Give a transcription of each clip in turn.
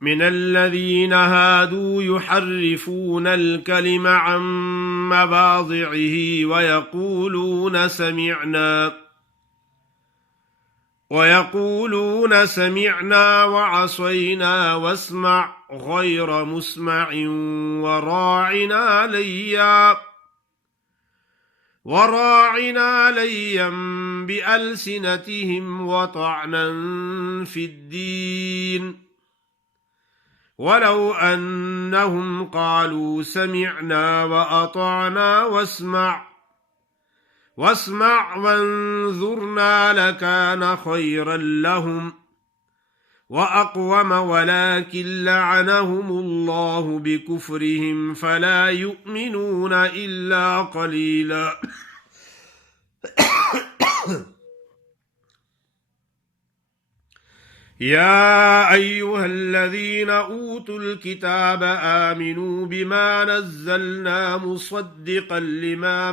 من الذين هادوا يحرفون الكلم عن مواضعه ويقولون سمعنا وعصينا واسمع غير مسمع وراعنا ليا بألسنتهم وطعنا في الدين ولو أنهم قالوا سمعنا وأطعنا واسمع وانظرنا لكان خيرا لهم وأقوم ولكن لعنهم الله بكفرهم فلا يؤمنون إلا قليلا. يا أيها الذين أوتوا الكتاب آمنوا بما نزلنا مصدقا لما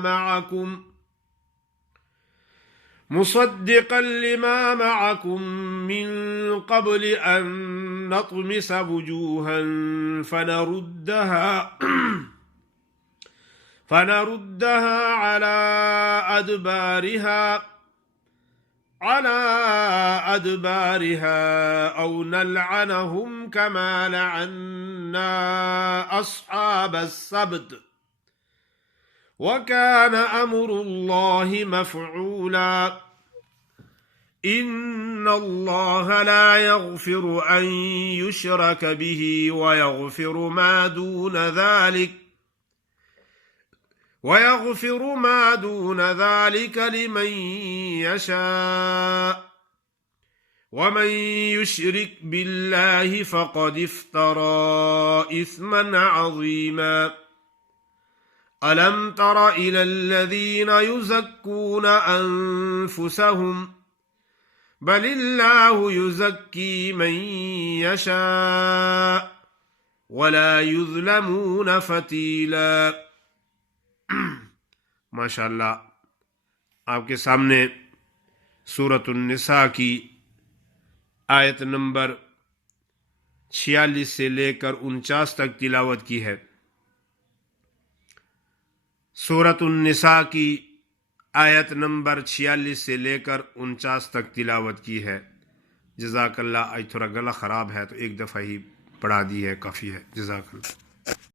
معكم من قبل أن نطمس وجوها فنردها على أدبارها أو نلعنهم كما لعنا أصحاب السبت وكان أمر الله مفعولا. إن الله لا يغفر أن يشرك به ويغفر ما دون ذلك لمن يشاء ومن يشرك بالله فقد افترى إثما عظيما. ألم تر إلى الذين يزكون أنفسهم بل الله يزكي من يشاء ولا يظلمون فتيلا. माशाअल्लाह आपके सामने सूरत उन्निसा की आयत नंबर 46 से लेकर 49 तक तिलावत की है। सूरत उन्निसा की आयत नंबर 46 से लेकर 49 तक तिलावत की है। जज़ाकल्लाह। आज थोड़ा गला ख़राब है तो एक दफ़ा ही पढ़ा दी है, काफ़ी है। जज़ाकल्लाह।